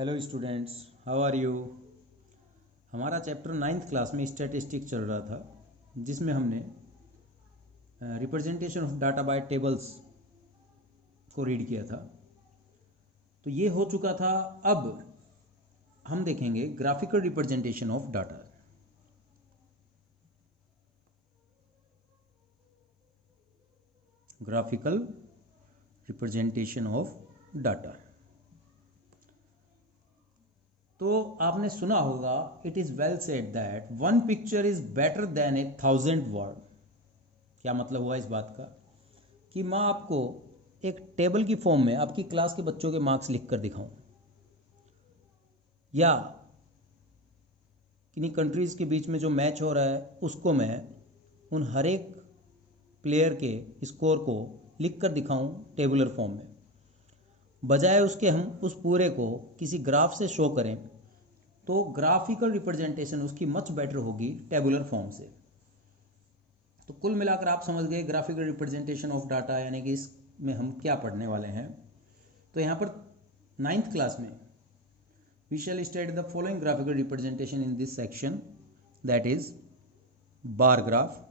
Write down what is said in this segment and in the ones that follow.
Hello students, how are you. हमारा chapter 9th class में statistic चल रहा था, जिसमें हमने representation of data by tables को रीड किया था। तो ये हो चुका था। अब हम देखेंगे graphical representation of data. Graphical representation of data. तो आपने सुना होगा, it is well said that one picture is better than 1,000 word. क्या मतलब हुआ इस बात का कि मैं आपको एक टेबल की फॉर्म में आपकी क्लास के बच्चों के मार्क्स लिख कर दिखाऊं, या किन्हीं कंट्रीज़ के बीच में जो मैच हो रहा है उसको मैं उन हर एक प्लेयर के स्कोर को लिख कर दिखाऊं टेबुलर फॉर्म में, बजाय उसके हम उस पूरे को किसी ग्राफ से शो करें, तो ग्राफिकल रिप्रेजेंटेशन उसकी मच बेटर होगी टेबुलर फॉर्म से। तो कुल मिलाकर आप समझ गए ग्राफिकल रिप्रेजेंटेशन ऑफ डाटा, यानी कि इसमें हम क्या पढ़ने वाले हैं। तो यहाँ पर 9th क्लास में we shall study the following graphical representation in this section, that is bar graph,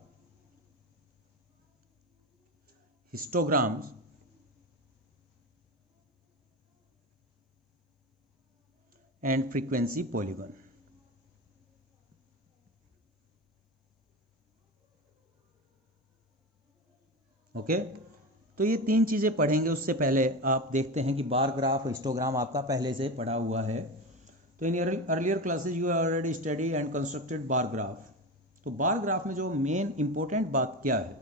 histograms, and frequency polygon. Okay, तो ये तीन चीज़ें पढ़ेंगे। उससे पहले आप देखते हैं कि बार ग्राफ, हिस्टोग्राम आपका पहले से पढ़ा हुआ है। तो in earlier classes you already study and constructed bar graph. तो बार ग्राफ में जो मेन इंपॉर्टेंट बात क्या है,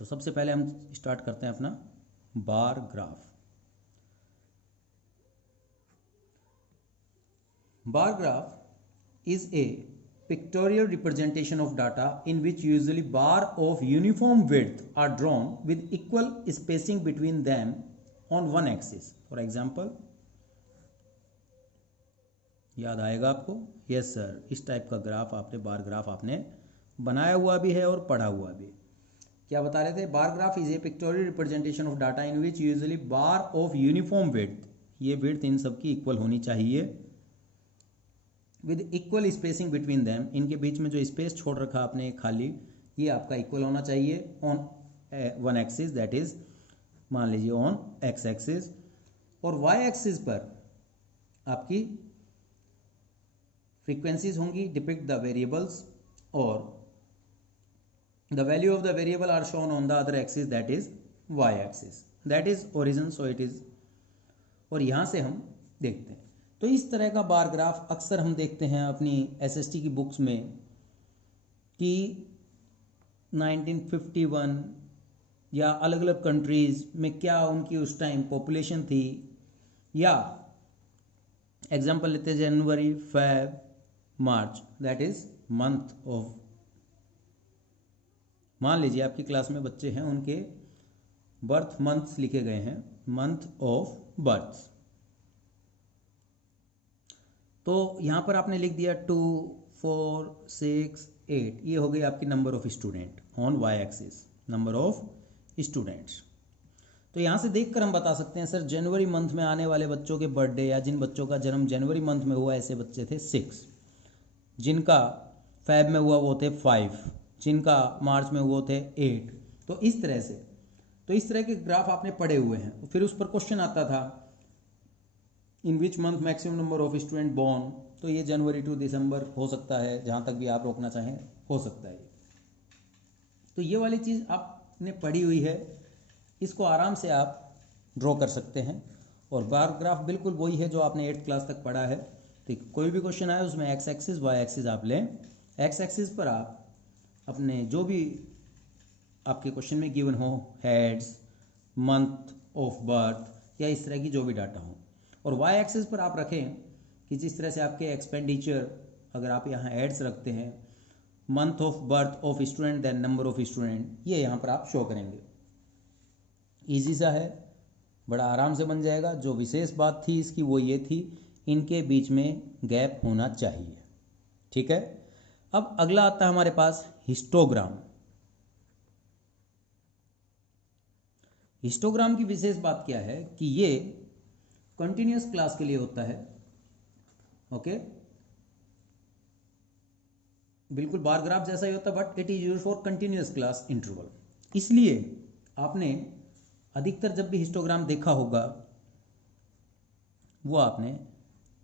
तो सबसे पहले हम स्टार्ट करते हैं अपना bar graph. Bar graph is a pictorial representation of data in which usually bar of uniform width are drawn with equal spacing between them on one axis. For example, याद आएगा आपको? यस सर, इस type का graph आपने bar graph आपने बनाया हुआ भी है और पढ़ा हुआ भी। क्या बता रहे थे? Bar graph is a pictorial representation of data in which usually bar of uniform width, ये विड्थ इन सबकी इक्वल होनी चाहिए, with equal spacing between them, इनके बीच में जो स्पेस छोड़ रखा आपने खाली, ये आपका इक्वल होना चाहिए on one axis, that is मान लीजिए ऑन एक्स एक्सिस, और वाई एक्सिस पर आपकी फ्रीक्वेंसीज होंगी डिपिक्ट द वेरिएबल्स, और the value of the variable are shown on the other axis, that is y axis, that is origin, so it is. और यहां से हम देखते हैं, तो इस तरह का बार ग्राफ अक्सर हम देखते हैं अपनी एसएसटी की बुक्स में कि 1951 या अलग अलग कंट्रीज़ में क्या उनकी उस टाइम पॉपुलेशन थी, या एग्जांपल लेते हैं January, Feb, March, that is month of, मान लीजिए आपकी क्लास में बच्चे हैं, उनके बर्थ मंथ्स लिखे गए हैं, मंथ ऑफ बर्थ। तो यहाँ पर आपने लिख दिया 2, 4, 6, 8, ये हो गई आपकी number of student on y axis, number of students. तो यहाँ से देखकर हम बता सकते हैं सर जनवरी मंथ में आने वाले बच्चों के बर्थडे, या जिन बच्चों का जन्म जनवरी मंथ में हुआ ऐसे बच्चे थे 6, जिनका फेब में हुआ वो थे 5, जिनका मार्च में हुए थे 8। तो इस तरह से, तो इस तरह के ग्राफ आपने पढ़े हुए हैं। फिर उस पर क्वेश्चन आता था in which month maximum number of student born, तो ये जनवरी टू दिसंबर हो सकता है, जहाँ तक भी आप रोकना चाहें हो सकता है। तो ये वाली चीज़ आपने पढ़ी हुई है, इसको आराम से आप ड्रॉ कर सकते हैं। और बार ग्राफ बिल्कुल वही है जो आपने 8th क्लास तक पढ़ा है। तो कोई भी क्वेश्चन आए उसमें एक्स एक्सिस वाई एक्सिस आप लें, एक्स एक्सिस पर आप अपने जो भी आपके क्वेश्चन में गिवन हो, हेड्स, मंथ ऑफ बर्थ, या इस तरह की जो भी डाटा हो, और वाई एक्सिस पर आप रखें कि जिस तरह से आपके एक्सपेंडिचर, अगर आप यहाँ एड्स रखते हैं, month of birth of student then number of student, ये यहाँ पर आप शो करेंगे। इजी सा है, बड़ा आराम से बन जाएगा। जो विशेष बात थी इसकी वो ये थी, इनके बीच में गैप होना चाहिए, ठीक है। अब अगला आता है हमारे पास हिस्टोग्राम। हिस्टोग्राम की विशेष बात क्या है कि ये कंटिन्यूअस क्लास के लिए होता है। ओके, बिल्कुल बार ग्राफ जैसा ही होता है, but it is use for continuous class interval. इसलिए आपने अधिकतर जब भी हिस्टोग्राम देखा होगा वो आपने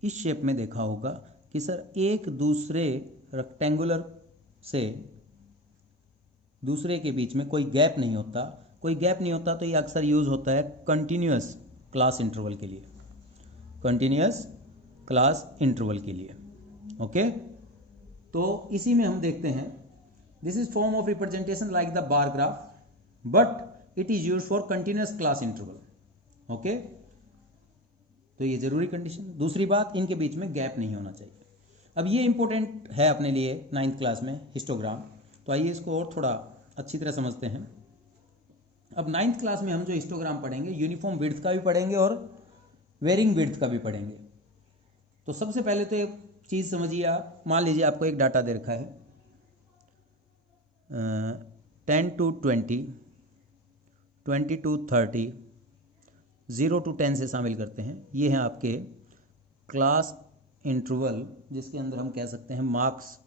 इस शेप में देखा होगा कि सर एक दूसरे रेक्टेंगुलर से दूसरे के बीच में कोई गैप नहीं होता। कोई गैप नहीं होता तो ये अक्सर यूज होता है कंटिन्यूअस क्लास इंटरवल के लिए, कंटिन्यूअस क्लास इंटरवल के लिए। ओके, तो इसी में हम देखते हैं this is form of representation like the bar graph but it is use for continuous class interval. Okay, तो ये जरूरी कंडीशन। दूसरी बात, इनके बीच में गैप नहीं होना चाहिए। अब ये इंपॉर्टेंट है अपने लिए 9th क्लास में हिस्टोग्राम, तो आइए इसको और थोड़ा अच्छी तरह समझते हैं। अब 9th क्लास में हम जो हिस्टोग्राम पढ़ेंगे यूनिफॉर्म विड्थ का भी पढ़ेंगे और वेरिंग विड्थ का भी पढ़ेंगे। तो सबसे पहले तो एक चीज़ समझिए आप, मान लीजिए आपको एक डाटा दे रखा है 10 to 20, 20 to 30, 0 to 10 से शामिल करते हैं। ये हैं आपके क्लास इंटरवल, जिसके अंदर हम कह सकते हैं मार्क्स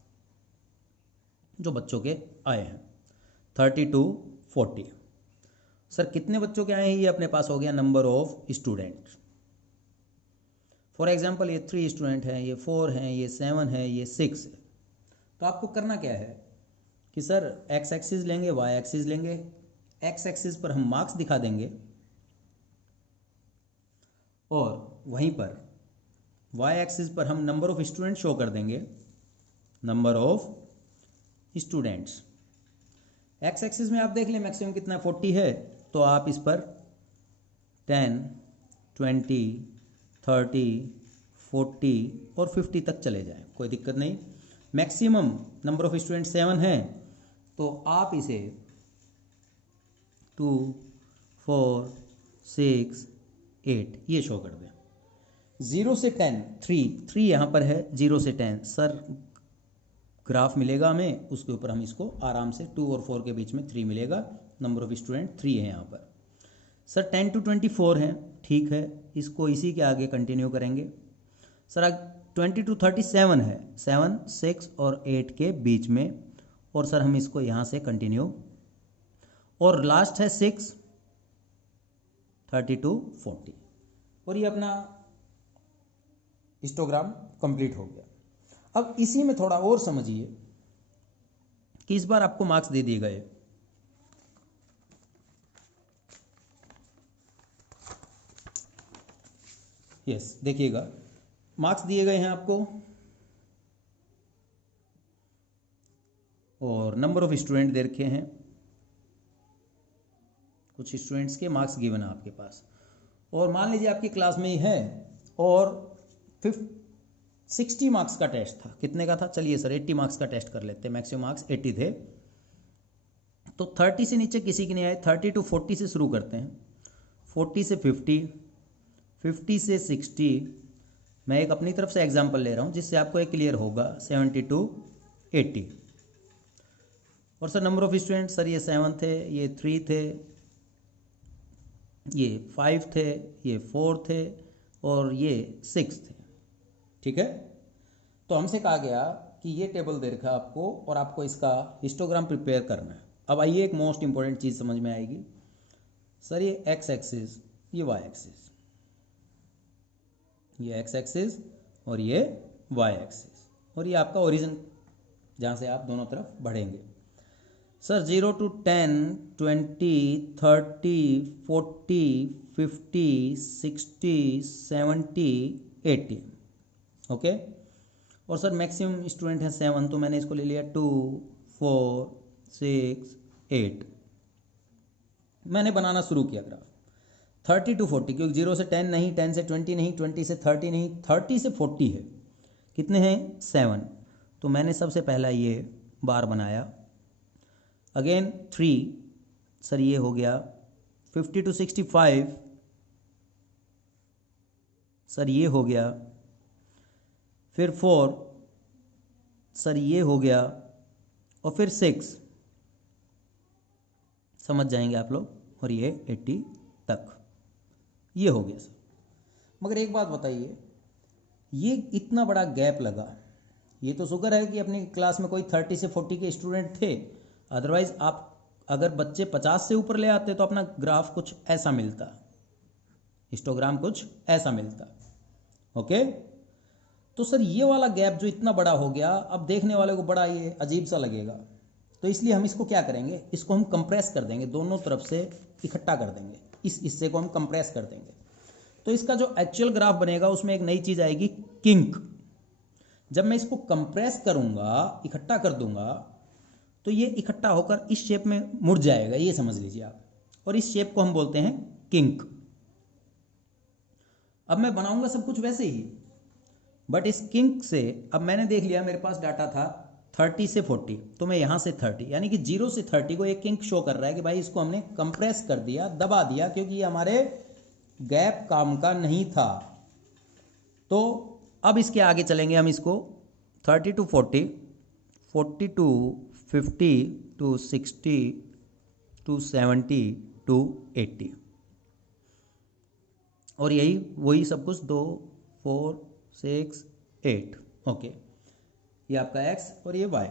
जो बच्चों के आए हैं 30 to 40। सर कितने बच्चों के आए हैं, ये अपने पास हो गया number of student. For example ये 3 स्टूडेंट हैं, ये 4 हैं, ये 7 है, ये 6 है। तो आपको करना क्या है कि सर एक्स एक्सिस लेंगे, वाई एक्सिस लेंगे। एक्स एक्सिस पर हम मार्क्स दिखा देंगे और वहीं पर वाई एक्सिस पर हम नंबर ऑफ स्टूडेंट शो कर देंगे, number of students. X axis में आप देख लें मैक्सिमम कितना 40 है, तो आप इस पर 10, 20, 30, 40 और 50 तक चले जाएं, कोई दिक्कत नहीं। मैक्सिमम नंबर ऑफ स्टूडेंट 7 है, तो आप इसे 2, 4, 6, 8 ये शो कर दें। 0 से 10 3 यहाँ पर है, 0 से 10 सर ग्राफ मिलेगा हमें, उसके ऊपर हम इसको आराम से 2 और 4 के बीच में 3 मिलेगा, नंबर ऑफ स्टूडेंट 3 है यहाँ पर। सर 10 to 24 है, ठीक है, इसको इसी के आगे कंटिन्यू करेंगे। सर 20 to 37 है, 7, 6 और 8 के बीच में, और सर हम इसको यहाँ से कंटिन्यू, और लास्ट है 6, 30 to 40, और ये अपना हिस्टोग्राम कंप्लीट हो गया। अब इसी में थोड़ा और समझिए कि इस बार आपको मार्क्स दे दिए गए। यस, देखिएगा मार्क्स दिए गए हैं आपको और नंबर ऑफ स्टूडेंट दे रखे हैं, कुछ स्टूडेंट्स के मार्क्स गिवन है आपके पास। और मान लीजिए आपकी क्लास में ही है और 60 मार्क्स का टेस्ट था। कितने का था, चलिए सर 80 मार्क्स का टेस्ट कर लेते हैं, मैक्सिमम मार्क्स 80 थे। तो 30 से नीचे किसी के नहीं आए, 30 to 40 से शुरू करते हैं, 40 से 50, 50 से 60। मैं एक अपनी तरफ से एग्जांपल ले रहा हूं जिससे आपको एक क्लियर होगा, 70 to 80। और sir number of student, sir ये 7 थे, ये 3 थे, ये 5 थे, ये 4 थे और ये 6 थे। ठीक है, तो हमसे कहा गया कि ये टेबल दे रखा आपको और आपको इसका हिस्टोग्राम प्रिपेयर करना है। अब आइए एक मोस्ट इंपॉर्टेंट चीज़ समझ में आएगी। सर ये एक्स एक्सिस, ये वाई एक्सिस, ये एक्स एक्सिस और ये वाई एक्सिस, और ये आपका ओरिजिन जहाँ से आप दोनों तरफ बढ़ेंगे। Sir 0 to 10, 20, 30, 40, 50, 60, 70, 80। ओके, और सर मैक्सिमम स्टूडेंट है 7, तो मैंने इसको ले लिया 2, 4, 6, 8। मैंने बनाना शुरू किया ग्राफ 30 to 40, क्योंकि 0 से 10 नहीं, 10 से 20 नहीं, 20 से 30 नहीं, 30 से 40 है। कितने हैं, 7। तो मैंने सबसे पहला ये बार बनाया, अगेन 3, सर ये हो गया 50 to 65, सर ये हो गया, फिर 4, सर ये हो गया, और फिर 6, समझ जाएंगे आप लोग, और ये 80 तक ये हो गया सर। मगर एक बात बताइए, ये इतना बड़ा गैप लगा, ये तो शुक्र है कि अपनी क्लास में कोई 30 से 40 के स्टूडेंट थे, अदरवाइज आप अगर बच्चे 50 से ऊपर ले आते तो अपना ग्राफ कुछ ऐसा मिलता, हिस्टोग्राम कुछ ऐसा मिलता। ओके, तो सर ये वाला गैप जो इतना बड़ा हो गया, अब देखने वाले को बड़ा ये अजीब सा लगेगा, तो इसलिए हम इसको क्या करेंगे, इसको हम कंप्रेस कर देंगे, दोनों तरफ से इकट्ठा कर देंगे, इस हिस्से को हम कंप्रेस कर देंगे। तो इसका जो एक्चुअल ग्राफ बनेगा उसमें एक नई चीज आएगी, किंक। जब मैं इसको कंप्रेस करूंगा, इकट्ठा कर दूंगा, तो ये इकट्ठा होकर इस शेप में मुड़ जाएगा, ये समझ लीजिए आप, और इस शेप को हम बोलते हैं किंक। अब मैं बनाऊंगा सब कुछ वैसे ही, बट इस किंक से अब मैंने देख लिया, मेरे पास डाटा था 30 से 40, तो मैं यहां से 30 यानी कि 0 से 30 को एक किंक शो कर रहा है कि भाई इसको हमने कंप्रेस कर दिया, दबा दिया, क्योंकि ये हमारे गैप काम का नहीं था। तो अब इसके आगे चलेंगे हम, इसको 30 to 40, 40 to 50 to 60 to 70 to 80, और यही वही सब कुछ 2 4 6 8। ओके, ये आपका एक्स और ये वाई,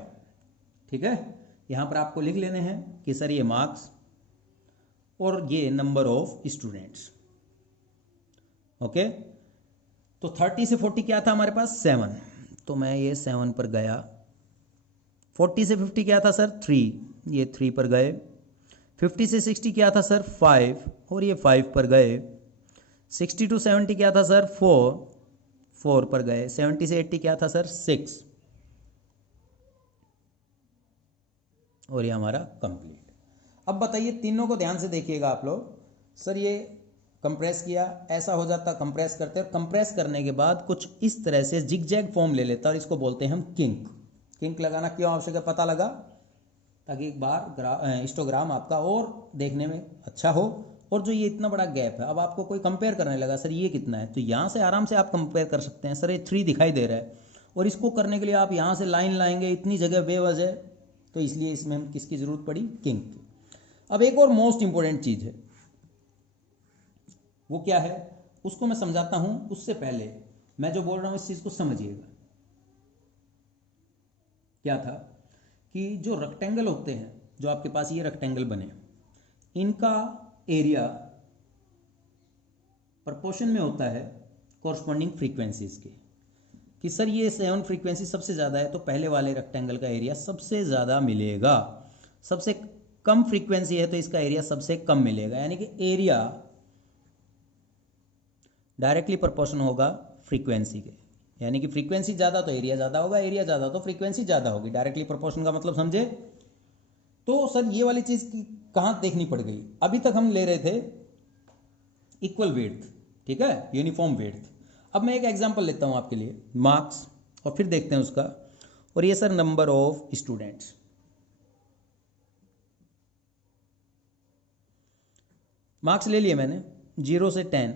ठीक है। यहाँ पर आपको लिख लेने हैं कि सर ये मार्क्स और ये नंबर ऑफ स्टूडेंट्स। ओके, तो 30 से 40 क्या था हमारे पास, 7, तो मैं ये 7 पर गया। 40 से 50 क्या था सर, 3, ये 3 पर गए। 50 से 60 क्या था सर, 5, और ये 5 पर गए। 60 टू 70 क्या था सर, 4 पर गए। 70 से 80 क्या था सर, 6, और ये हमारा कंप्लीट। अब बताइए, तीनों को ध्यान से देखिएगा आप लोग। सर ये कंप्रेस किया, ऐसा हो जाता, कंप्रेस करते, और कंप्रेस करने के बाद कुछ इस तरह से जिगजैग फॉर्म ले लेता, और इसको बोलते हैं हम किंक। किंक लगाना क्यों आवश्यक है पता लगा, ताकि एक बार हिस्टोग्राम आपका और देखने में अच्छा हो। और जो ये इतना बड़ा गैप है, अब आपको कोई कंपेयर करने लगा, सर ये कितना है, तो यहाँ से आराम से आप कंपेयर कर सकते हैं। सर ये 3 दिखाई दे रहा है, और इसको करने के लिए आप यहाँ से लाइन लाएंगे, इतनी जगह बेवजह, तो इसलिए इसमें हम किसकी जरूरत पड़ी, किंक की। अब एक और मोस्ट इंपॉर्टेंट चीज है, वो क्या है उसको मैं समझाता हूं, उससे पहले मैं जो बोल रहा हूं इस चीज को समझिएगा। क्या था कि जो रेक्टेंगल होते हैं, जो आपके पास ये रेक्टेंगल बने, इनका एरिया प्रोपोर्शन में होता है कॉरस्पॉन्डिंग फ्रीक्वेंसीज के, कि सर ये 7 फ्रीक्वेंसी सबसे ज़्यादा है, तो पहले वाले रेक्टेंगल का एरिया सबसे ज़्यादा मिलेगा। सबसे कम फ्रीक्वेंसी है तो इसका एरिया सबसे कम मिलेगा, यानी कि एरिया डायरेक्टली प्रोपोर्शन होगा फ्रीक्वेंसी के, यानी कि फ्रीक्वेंसी ज़्यादा तो एरिया ज़्यादा होगा, एरिया ज़्यादा तो फ्रीक्वेंसी ज़्यादा होगी। डायरेक्टली प्रोपोर्शन का मतलब समझे। तो सर ये वाली चीज़ कहाँ देखनी पड़ गई, अभी तक हम ले रहे थे इक्वल विड्थ, ठीक है, यूनिफॉर्म विड्थ। अब मैं एक एग्जांपल लेता हूं आपके लिए, मार्क्स, और फिर देखते हैं उसका। और ये sir number of students, marks ले लिए मैंने 0 से 10,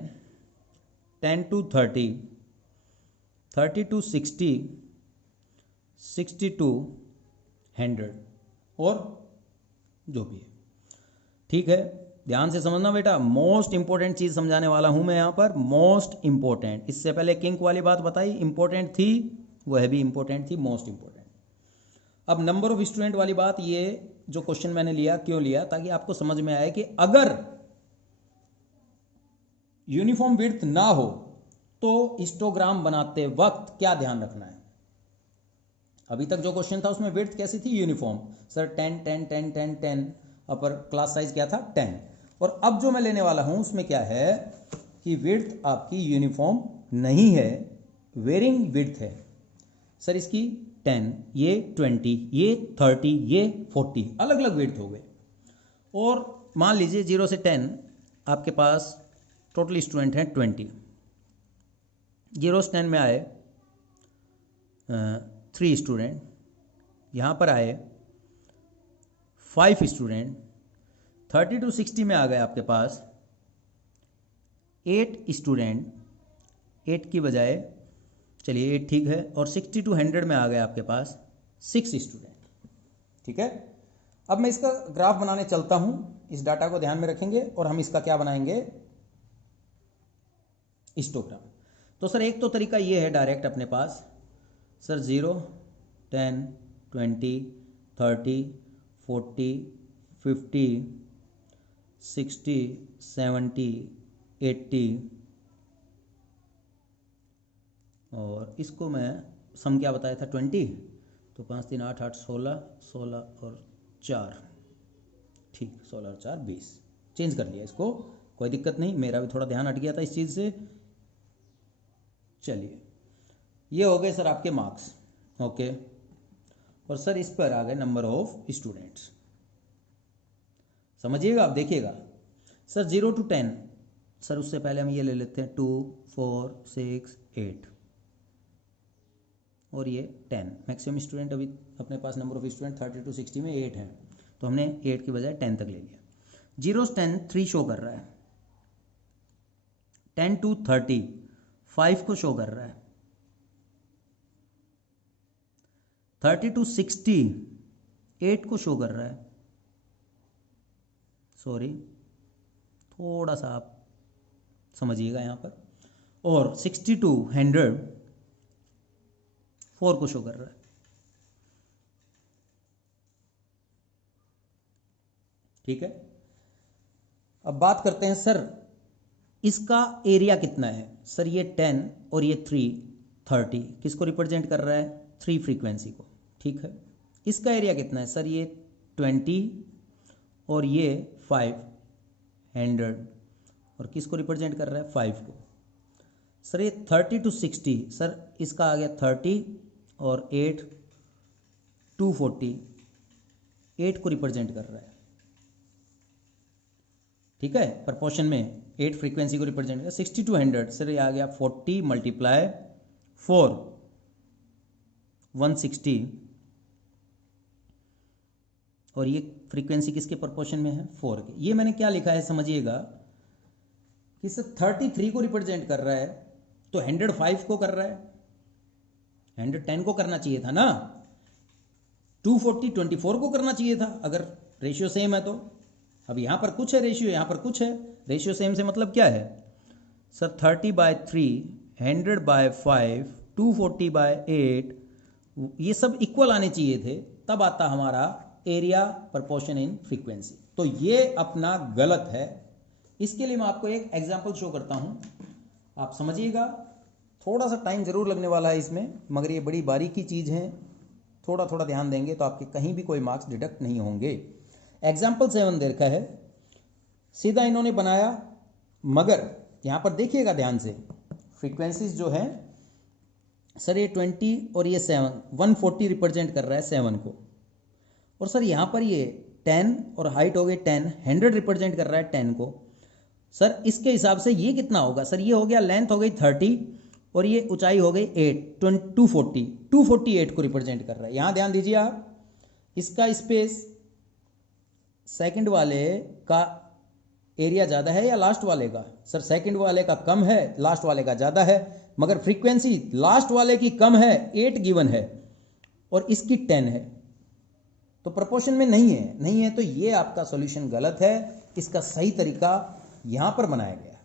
10 टू 30, 30 टू 60, 60 टू 100, और जो भी है, ठीक है। ध्यान से समझना बेटा, मोस्ट इंपॉर्टेंट चीज समझाने वाला हूं मैं यहां पर, मोस्ट इंपॉर्टेंट। इससे पहले किंक वाली बात बताई, इंपॉर्टेंट थी, वह भी इंपॉर्टेंट थी, मोस्ट इंपॉर्टेंट। अब नंबर ऑफ स्टूडेंट वाली बात, ये जो क्वेश्चन मैंने लिया, क्यों लिया, ताकि आपको समझ में आए कि अगर यूनिफॉर्म विड्थ ना हो तो हिस्टोग्राम बनाते वक्त क्या ध्यान रखना है। अभी तक जो क्वेश्चन था उसमें विड्थ कैसी थी, uniform, sir 10 10 10 10 10, upper class size क्या था 10। और अब जो मैं लेने वाला हूं उसमें क्या है कि विड्थ आपकी यूनिफॉर्म नहीं है, वेरिंग विड्थ है। सर इसकी 10, ये 20, ये 30, ये 40, अलग अलग विड्थ हो गए। और मान लीजिए 0 से 10 आपके पास टोटल स्टूडेंट हैं 20, 0 से 10 में आए 3 स्टूडेंट, यहाँ पर आए 5 स्टूडेंट, 30 टू 60 में आ गए आपके पास 8 स्टूडेंट, 8 की बजाय चलिए 8 ठीक है, और 60 टू 100 में आ गए आपके पास 6 स्टूडेंट, ठीक है। अब मैं इसका ग्राफ बनाने चलता हूं, इस डाटा को ध्यान में रखेंगे और हम इसका क्या बनाएंगे, हिस्टोग्राम। तो सर एक तो तरीका ये है डायरेक्ट अपने पास, सर 0, 10, 20, 30, 40, 50, 60, 70, 80, और इसको मैं सम क्या बताया था 20, तो 5 3 8 8 16, 16 और 4, ठीक 16 और 4 20, चेंज कर लिया इसको, कोई दिक्कत नहीं, मेरा भी थोड़ा ध्यान हट गया था इस चीज़ से। चलिए ये हो गए सर आपके मार्क्स, ओके। और सर इस पर आ गए नंबर ऑफ स्टूडेंट्स। समझिएगा, आप देखिएगा सर 0 to 10, सर उससे पहले हम ये ले लेते हैं 2, 4, 6, 8 और ये 10। मैक्सिमम स्टूडेंट अभी अपने पास नंबर ऑफ स्टूडेंट 30 to 60 में 8 है, तो हमने 8 की बजाय 10 तक ले लिया। 0 से 10 3 शो कर रहा है, 10 to 30 5 को शो कर रहा है, 30 to 60 8 को शो कर रहा है, सॉरी थोड़ा सा आप समझिएगा यहाँ पर, और 60 to 100 4 को शो कर रहा है। ठीक है, अब बात करते हैं सर इसका एरिया कितना है। सर ये 10 और ये 3 30 किसको रिप्रेजेंट कर रहा है, 3 फ्रीक्वेंसी को, ठीक है। इसका एरिया कितना है, सर ये 20 और ये 500, और किसको रिप्रेजेंट कर रहा है, 5 को। सर ये 30 to 60, सर इसका आ गया 30 और 8 240, 8 को रिप्रेजेंट कर रहा है, ठीक है, प्रपोर्शन में 8 फ्रीक्वेंसी को रिप्रेजेंट कर। 60 to 100, सर ये आ गया 40 × 4 160, और ये फ्रीक्वेंसी किसके प्रपोर्शन में है, 4 के। ये मैंने क्या लिखा है समझिएगा कि सर 33 को रिप्रेजेंट कर रहा है, तो 100 5 को कर रहा है, 100 10 को करना चाहिए था ना, 240 24 को करना चाहिए था अगर रेशियो सेम है तो। अब यहाँ पर कुछ है रेशियो, यहाँ पर कुछ है रेशियो, सेम से मतलब क्या है सर 30/3, 100/5, 240/8, ये सब इक्वल आने चाहिए थे, तब आता हमारा एरिया प्रपोर्शन इन फ्रीक्वेंसी। तो ये अपना गलत है। इसके लिए मैं आपको एक एग्जांपल शो करता हूँ, आप समझिएगा। थोड़ा सा टाइम जरूर लगने वाला है इसमें, मगर ये बड़ी बारीकी चीज़ है, थोड़ा थोड़ा ध्यान देंगे तो आपके कहीं भी कोई मार्क्स डिडक्ट नहीं होंगे। एग्जाम्पल 7 देखा है, सीधा इन्होंने बनाया, मगर यहाँ पर देखिएगा ध्यान से, फ्रीक्वेंसीज जो है सर ये 20 और ये 7, 140 रिप्रेजेंट कर रहा है 7 को, और सर यहाँ पर ये 10 और हाइट हो गई 10, 100 रिप्रेजेंट कर रहा है 10 को। सर इसके हिसाब से ये कितना होगा, सर ये हो गया लेंथ हो गई 30 और ये ऊंचाई हो गई 8, 248 को रिप्रेजेंट कर रहा है। यहाँ ध्यान दीजिए आप, इसका स्पेस सेकंड वाले का एरिया ज़्यादा है या लास्ट वाले का, सर सेकंड वाले का कम है, लास्ट वाले का ज़्यादा है, मगर फ्रीक्वेंसी लास्ट वाले की कम है, 8 गिवन है और इसकी 10 है, तो प्रोपोर्शन में नहीं है, तो ये आपका सॉल्यूशन गलत है। इसका सही तरीका यहाँ पर बनाया गया,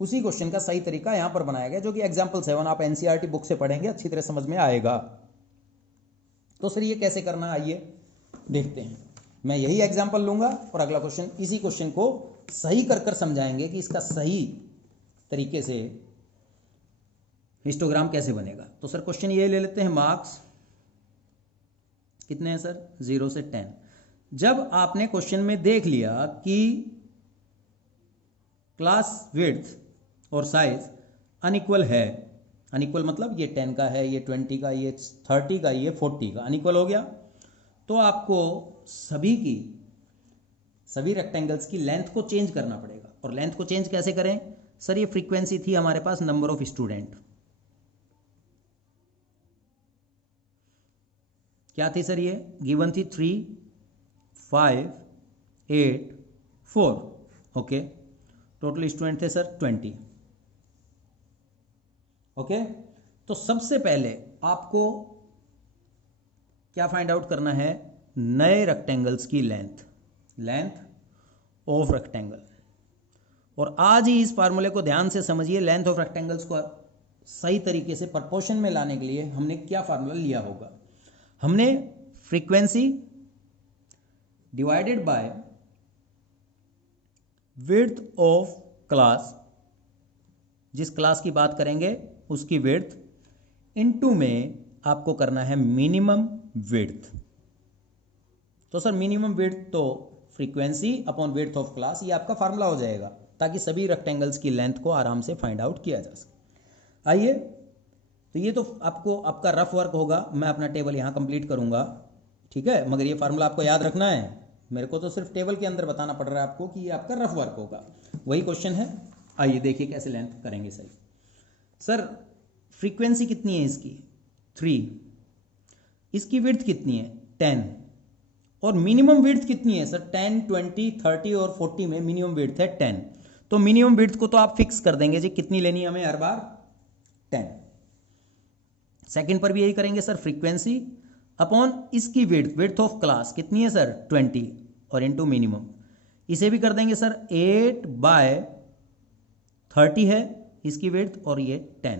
उसी क्वेश्चन का सही तरीका यहाँ पर बनाया गया, जो कि एग्जाम्पल 7 आप एनसीईआरटी बुक से पढ़ेंगे, अच्छी तरह समझ में आएगा। तो सर ये कैसे करना है, आइए देखते हैं। मैं यही एग्जाम्पल लूंगा और अगला क्वेश्चन, इसी क्वेश्चन को सही कर समझाएंगे कि इसका सही तरीके से हिस्टोग्राम कैसे बनेगा। तो सर क्वेश्चन ये ले लेते हैं, मार्क्स कितने हैं सर, 0 से 10। जब आपने क्वेश्चन में देख लिया कि क्लास विड्थ और साइज अनइक्वल है, अनइक्वल मतलब ये 10 का है, ये 20 का, ये 30 का, ये 40 का, अनइक्वल हो गया, तो आपको सभी रेक्टेंगल्स की लेंथ को चेंज करना पड़ेगा। और लेंथ को चेंज कैसे करें, सर ये फ्रीक्वेंसी थी हमारे पास नंबर ऑफ स्टूडेंट, क्या थी सर, ये गिवन थी 3, 5, 8, 4, ओके। टोटल स्टूडेंट थे सर 20, ओके। तो सबसे पहले आपको क्या फाइंड आउट करना है, नए रेक्टेंगल्स की लेंथ ऑफ रेक्टेंगल, और आज ही इस फार्मूले को ध्यान से समझिए। लेंथ ऑफ रेक्टेंगल्स को सही तरीके से प्रोपोर्शन में लाने के लिए हमने क्या फार्मूला लिया होगा? हमने frequency divided by width of class, जिस क्लास की बात करेंगे उसकी विड्थ, इनटू में आपको करना है मिनिमम विड्थ। तो सर मिनिमम विड्थ तो frequency upon width of class, ये आपका फार्मूला हो जाएगा ताकि सभी रेक्टेंगल्स की लेंथ को आराम से फाइंड आउट किया जा सके। आइए, तो ये तो आपका रफ वर्क होगा। मैं अपना टेबल यहाँ कंप्लीट करूँगा, ठीक है, मगर ये फार्मूला आपको याद रखना है। मेरे को तो सिर्फ टेबल के अंदर बताना पड़ रहा है आपको कि ये आपका रफ वर्क होगा। वही क्वेश्चन है, आइए देखिए कैसे लेंथ करेंगे। सही सर, फ्रीक्वेंसी कितनी है इसकी? 3। इसकी विड्थ कितनी है? 10। और मिनिमम विड्थ कितनी है सर? 10, 20, 30 और 40 में मिनिमम विड्थ है 10। तो मिनिमम विड्थ को तो आप फिक्स कर देंगे जी, कितनी लेनी है हमें हर बार? 10। सेकंड पर भी यही करेंगे सर, फ्रीक्वेंसी अपॉन इसकी विड्थ ऑफ क्लास कितनी है सर? 20 और इनटू मिनिमम। इसे भी कर देंगे सर 8/30 है इसकी विड्थ और ये 10,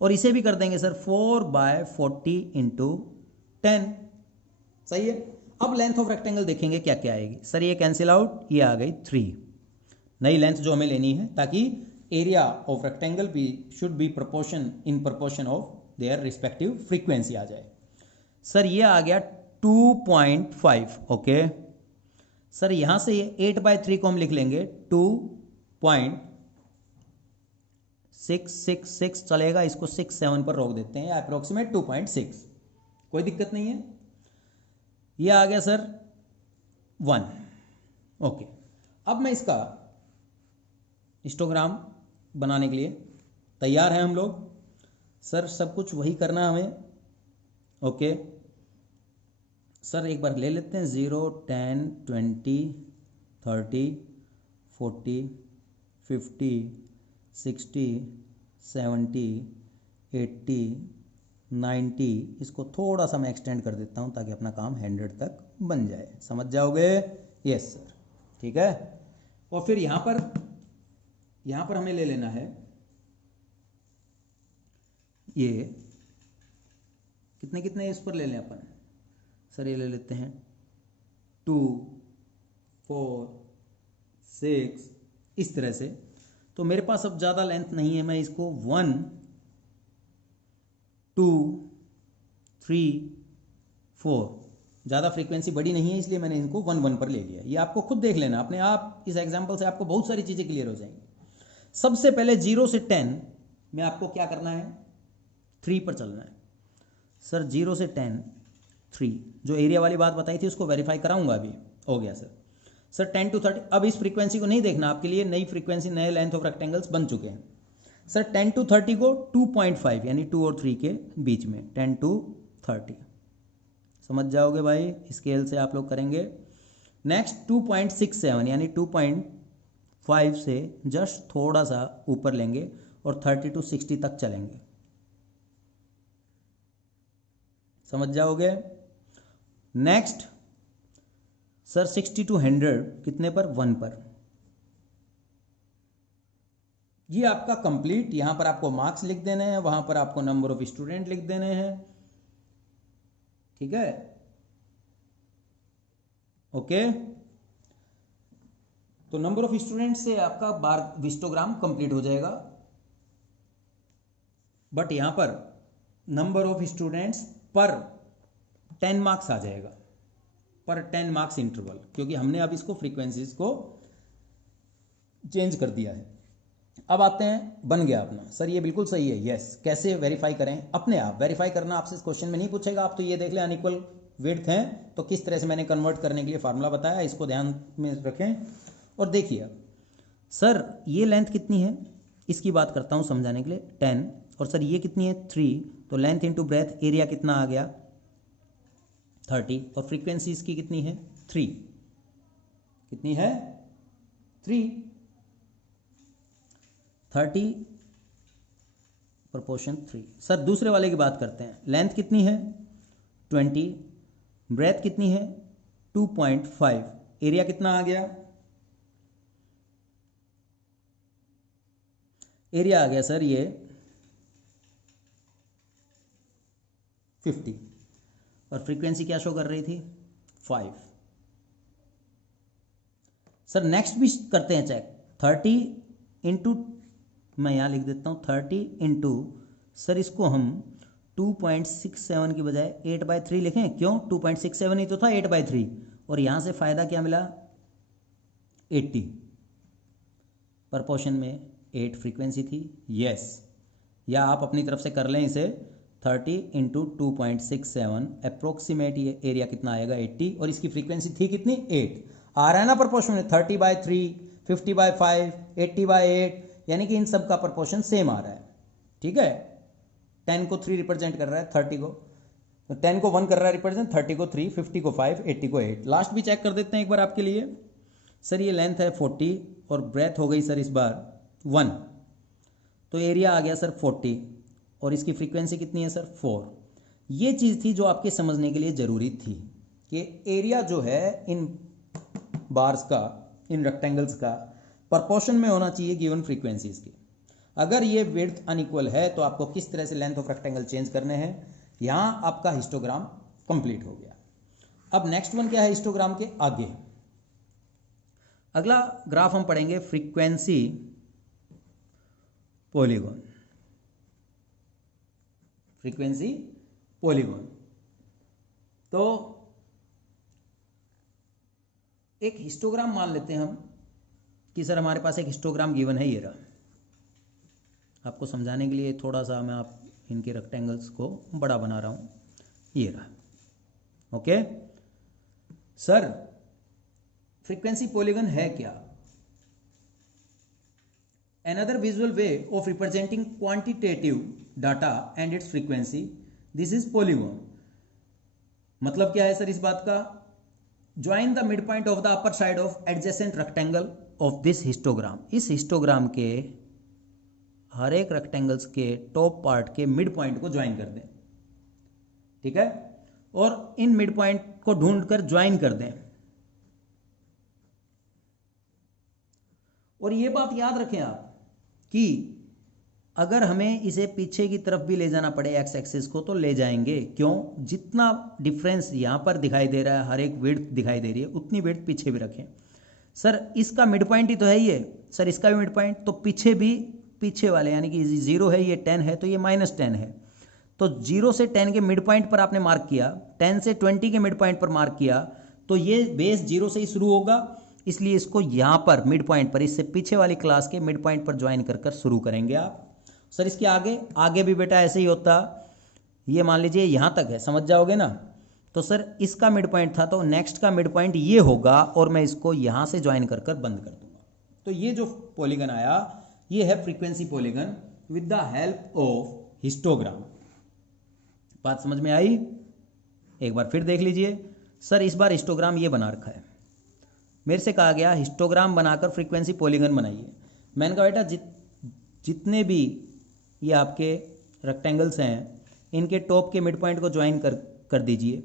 और इसे भी कर देंगे सर 4/40 इंटू 10। सही है। अब लेंथ ऑफ रेक्टेंगल देखेंगे क्या क्या आएगी। सर ये कैंसिल आउट, ये आ गई 3, नई लेंथ जो हमें लेनी है, ताकि एरिया ऑफ रेक्टेंगल भी should be proportion in proportion of their respective frequency आ जाए। सर ये आ गया 2.5। ओके सर, यहां से ये 8/3 को हम लिख लेंगे 2.666 चलेगा, इसको 6-7 पर रोक देते हैं, अप्रोक्सीमेट 2.6, कोई दिक्कत नहीं है। ये आ गया सर 1। ओके, अब मैं इसका हिस्टोग्राम बनाने के लिए तैयार हैं हम लोग। सर सब कुछ वही करना है हमें। ओके सर, एक बार ले लेते हैं 0, 10, 20, 30, 40, 50, 60, 70, 80, 90। इसको थोड़ा सा मैं एक्सटेंड कर देता हूँ ताकि अपना काम 100 तक बन जाए। समझ जाओगे? यस सर, ठीक है। और फिर यहाँ पर हमें ले लेना है ये कितने इस पर ले लें अपन। सर ये ले लेते हैं 2, 4, 6, इस तरह से। तो मेरे पास अब ज़्यादा लेंथ नहीं है, मैं इसको 1, 2, 3, 4, ज़्यादा फ्रीक्वेंसी बड़ी नहीं है इसलिए मैंने इनको 1, 1 पर ले लिया। ये आपको खुद देख लेना अपने आप, इस एग्जाम्पल से आपको बहुत सारी चीज़ें क्लियर हो जाएंगी। सबसे पहले 0 से 10 में आपको क्या करना है? 3 पर चलना है। सर 0 से 10, 3, जो एरिया वाली बात बताई थी उसको वेरीफाई कराऊंगा अभी। हो गया सर। सर 10 to 30, अब इस फ्रीक्वेंसी को नहीं देखना, आपके लिए नई फ्रीक्वेंसी, नए लेंथ ऑफ रेक्टेंगल्स बन चुके हैं। सर 10 to 30 को 2.5 यानी 2 और 3 के बीच में 10 to 30 समझ जाओगे भाई, स्केल से आप लोग करेंगे। नेक्स्ट 2.67 यानी 2.5 से जस्ट थोड़ा सा ऊपर लेंगे और 30 to 60 तक चलेंगे। समझ जाओगे? नेक्स्ट सर 60 to 100 कितने पर? 1 पर। ये आपका कंप्लीट। यहां पर आपको मार्क्स लिख देने हैं, वहां पर आपको नंबर ऑफ स्टूडेंट लिख देने हैं, ठीक है। ओके, तो नंबर ऑफ स्टूडेंट से आपका बार हिस्टोग्राम कंप्लीट हो जाएगा। बट यहां पर नंबर ऑफ स्टूडेंट्स पर 10 मार्क्स आ जाएगा, पर 10 मार्क्स इंटरवल, क्योंकि हमने अब इसको फ्रीक्वेंसीज को चेंज कर दिया है। अब आते हैं, बन गया अपना। सर ये बिल्कुल सही है, यस। कैसे वेरीफाई करें? अपने आप वेरीफाई करना आपसे इस क्वेश्चन में नहीं पूछेगा। आप तो ये देख लें अनइक्वल विड्थ हैं तो किस तरह से मैंने कन्वर्ट करने के लिए फार्मूला बताया, इसको ध्यान में रखें और देखिए। सर ये लेंथ कितनी है इसकी बात करता हूँ समझाने के लिए, 10, और सर ये कितनी है? 3, तो लेंथ इंटू ब्रेथ, एरिया कितना आ गया? 30, और फ्रीक्वेंसी इसकी कितनी है? 3। कितनी है? 3। 30 प्रोपोर्शन 3। सर दूसरे वाले की बात करते हैं। लेंथ कितनी है? 20, ब्रेथ कितनी है? 2.5, एरिया कितना आ गया? एरिया आ गया सर ये 50 और फ्रीक्वेंसी क्या शो कर रही थी 5। सर नेक्स्ट भी करते हैं चेक। 30 इंटू, मैं यहाँ लिख देता हूँ 30 इंटू, सर इसको हम 2.67 की बजाय 8/3 लिखें। क्यों? 2.67 ही तो था 8/3, और यहाँ से फ़ायदा क्या मिला 80। प्रपोर्शन में 8 फ्रीक्वेंसी थी। यस, या आप अपनी तरफ से कर लें इसे 30 इंटू 2.67 अप्रोक्सीमेट, ये एरिया कितना आएगा 80, और इसकी फ्रीक्वेंसी थी कितनी 8। आ रहा है ना प्रपोर्शन में 30/3, 50/5, 80/8, यानी कि इन सब का प्रपोर्शन सेम आ रहा है। ठीक है, 10 को 3 रिप्रेजेंट कर रहा है, 30 को 10 को 1 कर रहा है रिप्रेजेंट, 30 को 3, 50 को 5, 80 को 8। लास्ट भी चेक कर देते हैं एक बार आपके लिए। सर ये लेंथ है 40 और ब्रेथ हो गई सर इस बार 1, तो एरिया आ गया सर 40 और इसकी फ्रीक्वेंसी कितनी है सर 4। ये चीज़ थी जो आपके समझने के लिए ज़रूरी थी कि एरिया जो है इन बार्स का, इन रेक्टेंगल्स का प्रपोर्शन में होना चाहिए गिवन फ्रीक्वेंसीज के। अगर ये विड्थ अनइक्वल है तो आपको किस तरह से लेंथ ऑफ रेक्टेंगल चेंज करने हैं। यहाँ आपका हिस्टोग्राम कंप्लीट हो गया। अब नेक्स्ट वन क्या है हिस्टोग्राम के आगे। अगला ग्राफ हम पढ़ेंगे फ्रीक्वेंसी पॉलीगॉन। फ्रीक्वेंसी पॉलीगॉन, तो एक हिस्टोग्राम मान लेते हैं हम कि सर हमारे पास एक हिस्टोग्राम गिवन है, ये रहा। आपको समझाने के लिए थोड़ा सा मैं आप इनके रेक्टेंगल्स को बड़ा बना रहा हूँ, ये रहा। ओके सर, फ्रीक्वेंसी पॉलीगॉन है क्या? Another visual way of representing quantitative data and its frequency, this is polygon। मतलब क्या है सर इस बात का? Join the midpoint of the upper side of adjacent rectangle of this histogram। इस histogram के हर एक रेक्टेंगल्स के टॉप पार्ट के मिड पॉइंट को ज्वाइन कर दें। ठीक है, और इन मिड पॉइंट को ढूंढकर ज्वाइन कर दें। और ये बात याद रखें आप कि अगर हमें इसे पीछे की तरफ भी ले जाना पड़े एक्स एक्सिस को तो ले जाएंगे। क्यों? जितना डिफरेंस यहाँ पर दिखाई दे रहा है, हर एक विड्थ दिखाई दे रही है, उतनी विड्थ पीछे भी रखें। सर इसका मिड पॉइंट ही तो है ये, सर इसका भी मिड पॉइंट, तो पीछे भी पीछे वाले यानी कि 0 है, ये 10 है, तो ये -10 है। तो 0 से 10 के मिड पॉइंट पर आपने मार्क किया, 10 से 20 के मिड पॉइंट पर मार्क किया, तो ये बेस 0 से ही शुरू होगा, इसलिए इसको यहाँ पर मिड पॉइंट पर, इससे पीछे वाली क्लास के मिड पॉइंट पर ज्वाइन कर कर शुरू करेंगे आप। सर इसके आगे आगे भी बेटा ऐसे ही होता, ये मान लीजिए यहाँ तक है, समझ जाओगे ना। तो सर इसका मिड पॉइंट था, तो नेक्स्ट का मिड पॉइंट ये होगा और मैं इसको यहाँ से ज्वाइन कर कर बंद कर दूंगा। तो ये जो पॉलीगन आया ये है frequency polygon with the help of histogram. बात समझ में आई? एक बार फिर देख लीजिए। सर इस बार हिस्टोग्राम ये बना रखा है, मेरे से कहा गया हिस्टोग्राम बनाकर फ्रीक्वेंसी पॉलीगन बनाइए। मैंने कहा बेटा जितने भी ये आपके रेक्टेंगल्स हैं इनके टॉप के मिड पॉइंट को ज्वाइन कर दीजिए,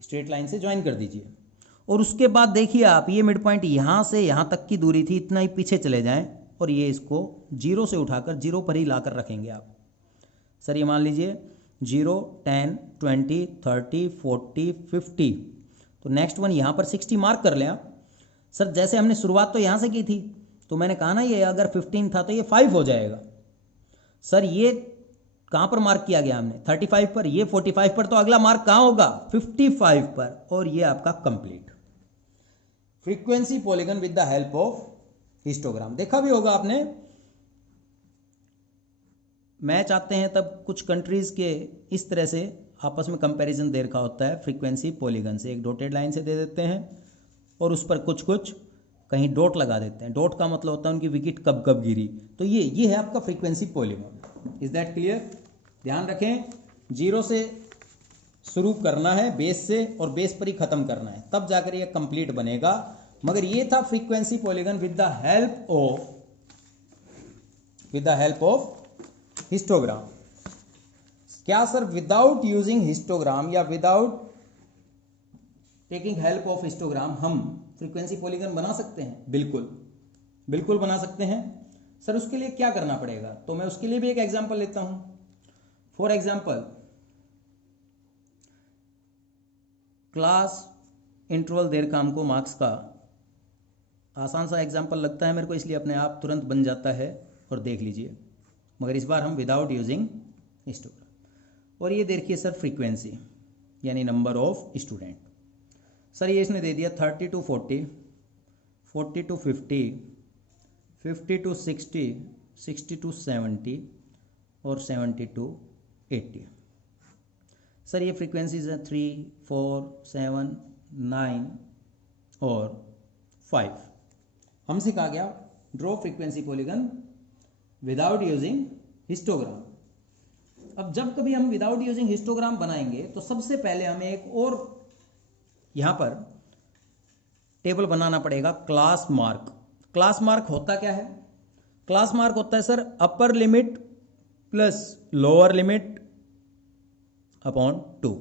स्ट्रेट लाइन से ज्वाइन कर दीजिए। और उसके बाद देखिए आप, ये मिड पॉइंट यहाँ से यहाँ तक की दूरी थी, इतना ही पीछे चले जाएं और ये इसको 0 से उठाकर 0 पर ही लाकर रखेंगे आप। सर ये मान लीजिए 0, 10, 20, 30, 40, 50, तो नेक्स्ट वन यहाँ पर 60 मार्क कर लें आप। सर जैसे हमने शुरुआत तो यहाँ से की थी, तो मैंने कहा ना ये अगर 15 था तो ये 5 हो जाएगा। सर ये कहाँ पर मार्क किया गया हमने? 35 पर, ये 45 पर, तो अगला मार्क कहाँ होगा? 55 पर, और ये आपका complete frequency polygon with the help of histogram. देखा भी होगा आपने, मैच आते हैं तब कुछ कंट्रीज के इस तरह से आपस में कंपैरिजन दे रखा होता है फ्रीक्वेंसी पॉलीगन से, एक डॉटेड लाइन से दे देते हैं और उस पर कुछ कुछ कहीं डॉट लगा देते हैं। डॉट का मतलब होता है उनकी विकेट कब कब गिरी। तो ये है आपका frequency polygon. Is that clear? ध्यान रखें 0 से शुरू करना है बेस से, और बेस पर ही खत्म करना है, तब जाकर ये कंप्लीट बनेगा। मगर ये था frequency polygon with the help of histogram. क्या सर विदाउट यूजिंग हिस्टोग्राम या without taking help of histogram हम फ्रीक्वेंसी पॉलीगन बना सकते हैं? बिल्कुल बिल्कुल बना सकते हैं। सर उसके लिए क्या करना पड़ेगा, तो मैं उसके लिए भी एक एग्जांपल लेता हूं। फॉर एग्जांपल क्लास इंटरवल देर का हमको मार्क्स का आसान सा एग्जांपल लगता है मेरे को, इसलिए अपने आप तुरंत बन जाता है और देख लीजिए, मगर इस बार हम विदाउट यूजिंग हिस्टोग्राम। और ये देखिए सर फ्रीक्वेंसी यानी नंबर ऑफ स्टूडेंट। सर ये इसने दे दिया 30 to 40, 40 to 50, 50 to 60, 60 to 70 और 70 to 80। सर ये फ्रीक्वेंसीज हैं 3, 4, 7, 9 और 5। हमसे कहा गया draw frequency polygon without using histogram. अब जब कभी हम विदाउट यूजिंग हिस्टोग्राम बनाएंगे तो सबसे पहले हमें एक और यहां पर टेबल बनाना पड़ेगा, क्लास मार्क। क्लास मार्क होता क्या है? क्लास मार्क होता है sir upper limit plus lower limit upon 2।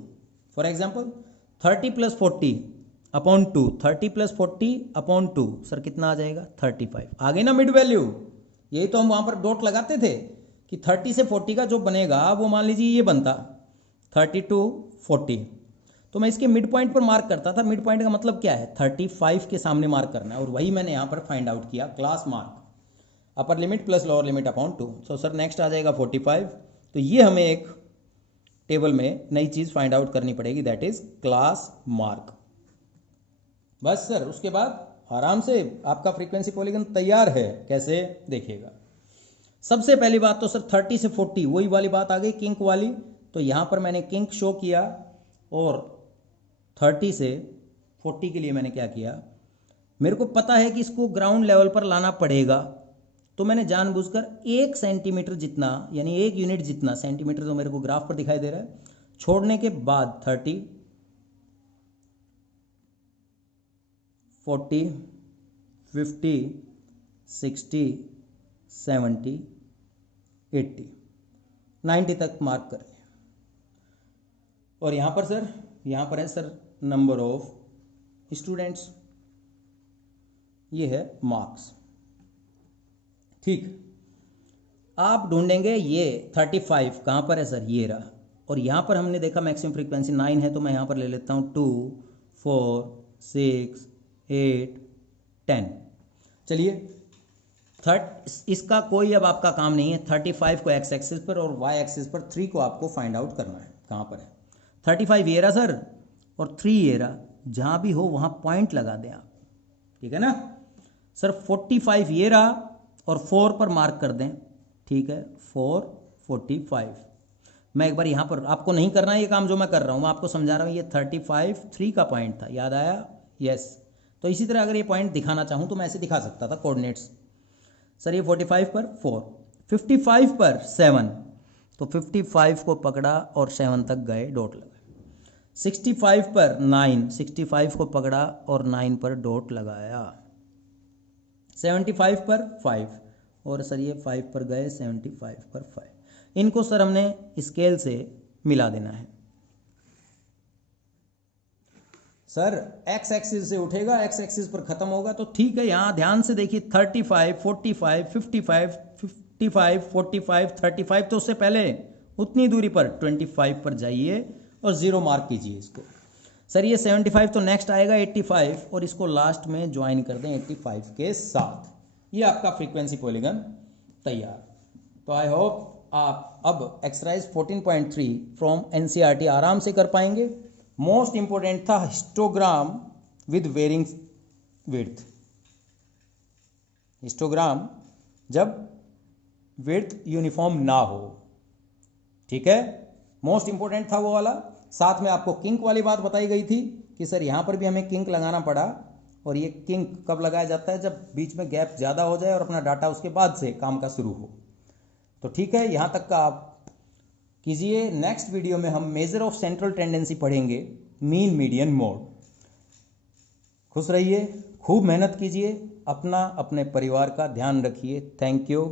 For example 30 plus 40 upon 2, 30 plus 40 upon 2, sir कितना आ जाएगा 35। आगे ना मिड वैल्यू, यही तो हम वहां पर डॉट लगाते थे कि 30 से 40 का जो बनेगा वो मान लीजिए ये बनता 30 to 40, तो मैं इसके मिड पॉइंट पर मार्क करता था। मिड पॉइंट का मतलब क्या है? 35 के सामने मार्क करना है, और वही मैंने यहाँ पर फाइंड आउट किया, class mark upper limit plus lower limit upon 2। So sir next आ जाएगा 45। तो ये हमें एक टेबल में नई चीज़ फाइंड आउट करनी पड़ेगी, दैट इज क्लास मार्क। बस सर उसके बाद आराम से आपका फ्रीक्वेंसी पॉलीगन तैयार है। कैसे देखिएगा, सबसे पहली बात तो सर 30 से 40 वही वाली बात आ गई किंक वाली, तो यहां पर मैंने किंक शो किया, और 30 से 40 के लिए मैंने क्या किया, मेरे को पता है कि इसको ग्राउंड लेवल पर लाना पड़ेगा, तो मैंने जानबूझकर 1 सेंटीमीटर जितना यानी 1 यूनिट जितना, सेंटीमीटर तो मेरे को ग्राफ पर दिखाई दे रहा है, छोड़ने के बाद 30, 40, 50, 60, 70, 80, 90 तक मार्क कर लिया। और यहाँ पर सर, यहाँ पर है सर नंबर ऑफ स्टूडेंट्स, ये है मार्क्स। ठीक, आप ढूंढेंगे ये 35 कहाँ पर है सर, ये रहा, और यहाँ पर हमने देखा मैक्सिमम फ्रीक्वेंसी 9 है, तो मैं यहाँ पर ले लेता हूँ 2, 4, 6, 8, 10। चलिए इसका कोई अब आपका काम नहीं है। 35 को एक्स एक्सिस पर और वाई एक्सिस पर 3 को आपको फाइंड आउट करना है, कहाँ पर है। 35 ये रहा सर, और 3 ये रहा, जहाँ भी हो वहाँ पॉइंट लगा दें आप, ठीक है ना सर। 45 ये रहा और 4 पर मार्क कर दें, ठीक है, 4, 45। मैं एक बार यहाँ पर, आपको नहीं करना है ये काम जो मैं कर रहा हूँ, मैं आपको समझा रहा हूँ। ये 35 3 का पॉइंट था, याद आया? यस। तो इसी तरह अगर ये पॉइंट दिखाना चाहूँ तो मैं ऐसे दिखा सकता था, कोऑर्डिनेट्स। सर ये 45 पर 4, 55 पर 7, तो 55 को पकड़ा और 7 तक गए, डॉट लगाए। 65 पर 9, 65 को पकड़ा और 9 पर डॉट लगाया। 75 पर 5, और सर ये 5 पर गए, 75 पर 5। इनको सर हमने स्केल से मिला देना है। सर एक्स एक्सिस से उठेगा, एक्स एक्सिस पर खत्म होगा, तो ठीक है। यहाँ ध्यान से देखिए 35, 45, 55, 55, 45, 35, तो उससे पहले उतनी दूरी पर 25 पर जाइए और 0 मार्क कीजिए इसको। सर ये 75, तो नेक्स्ट आएगा 85, और इसको लास्ट में ज्वाइन कर दें 85 के साथ। ये आपका फ्रीक्वेंसी पॉलीगन तैयार। तो आई होप आप अब एक्सरसाइज 14.3 फ्रॉम एनसीईआरटी आराम से कर पाएंगे। मोस्ट इंपोर्टेंट था histogram with varying width. Histogram जब विड्थ यूनिफॉर्म ना हो, ठीक है, मोस्ट इंपोर्टेंट था वो वाला। साथ में आपको किंक वाली बात बताई गई थी कि सर यहां पर भी हमें किंक लगाना पड़ा, और ये किंक कब लगाया जाता है? जब बीच में गैप ज़्यादा हो जाए और अपना डाटा उसके बाद से काम का शुरू हो। तो ठीक है, यहाँ तक का आप कीजिए। नेक्स्ट वीडियो में हम मेजर ऑफ सेंट्रल टेंडेंसी पढ़ेंगे, मीन मीडियन मोड। खुश रहिए, खूब मेहनत कीजिए, अपना अपने परिवार का ध्यान रखिए। Thank you.